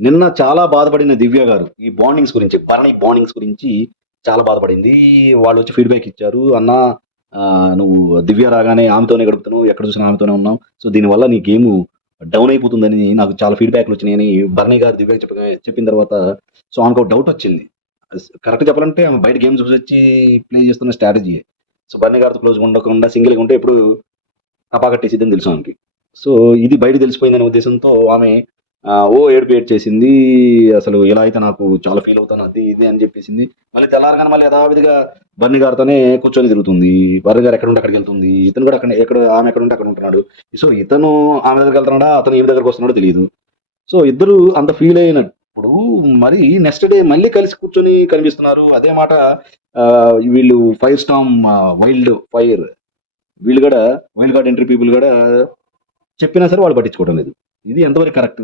నిన్న చాలా బాధపడిన దివ్య గారు ఈ బాండింగ్స్ గురించి, భరణి బాండింగ్స్ గురించి చాలా బాధపడింది. వాళ్ళొచ్చి ఫీడ్‌బ్యాక్ ఇచ్చారు. "అన్నా నువ్వు దివ్య రాగానే ఆమెతోనే గడుపుతున్నావు. ఎక్కడ చూసినా ఆమెతోనే ఉన్నావు. సో, దీనివల్ల నీ గేము డౌన్ అయిపోతుందని నాకు చాలా ఫీడ్‌బ్యాక్‌లొచ్చినాయని" భరణి గారు దివ్యకి చెప్పిన తర్వాత సో, ఆమెకో డౌటొచ్చింది. కరెక్ట్‌గా చెప్పాలంటే ఆమె బయట గేమ్ చూసొచ్చి ప్లే చేస్తున్న స్ట్రాటజీయే. సో, భరణి గారితో క్లోజ్‌గా ఉండకుండా సింగిల్‌గా ఉంటే ఎప్పుడు టపా కట్టేసిద్దని తెలుసు ఆమెకి. సో, ఇది బయటకి తెలిసిపోయిందనే ఉద్దేశంతో ఆమె ఓ ఏడుపు ఏడ్చేసింది. అసలు ఇలా అయితే నాకు చాలా ఫీల్ అవుతాను. అది ఇది అని చెప్పేసింది. మళ్ళీ తెల్లారగానే మళ్ళీ యథావిధిగా బన్నీ గారితోనే కూర్చొని తిరుగుతుంది. బన్నీ గారు ఎక్కడుంటే అక్కడికెళ్తుంది. ఇతను కూడా ఆమె ఎక్కడుంటే అక్కడ ఉంటున్నాడు. సో, ఇతను ఆమె దగ్గరికెళ్తున్నాడా? అతను ఈమె దగ్గరికొస్తున్నాడో తెలీదు. సో, ఇద్దరు అంత ఫీల్ అయినప్పుడు మరి నెక్స్ట్ డే మళ్ళీ కలిసి కూర్చొని కనిపిస్తున్నారు. అదే మాట వీళ్ళు ఫైర్ స్టార్మ్ వైల్డ్ ఫైర్ వీళ్ళు గూడా వైల్డ్ కార్డ్ ఎంట్రీ పీపుల్ గూడా చెప్పినా సరే వాళ్ళు పట్టించుకోవడం లేదు. ఇది ఎంతవరకు కరెక్ట్?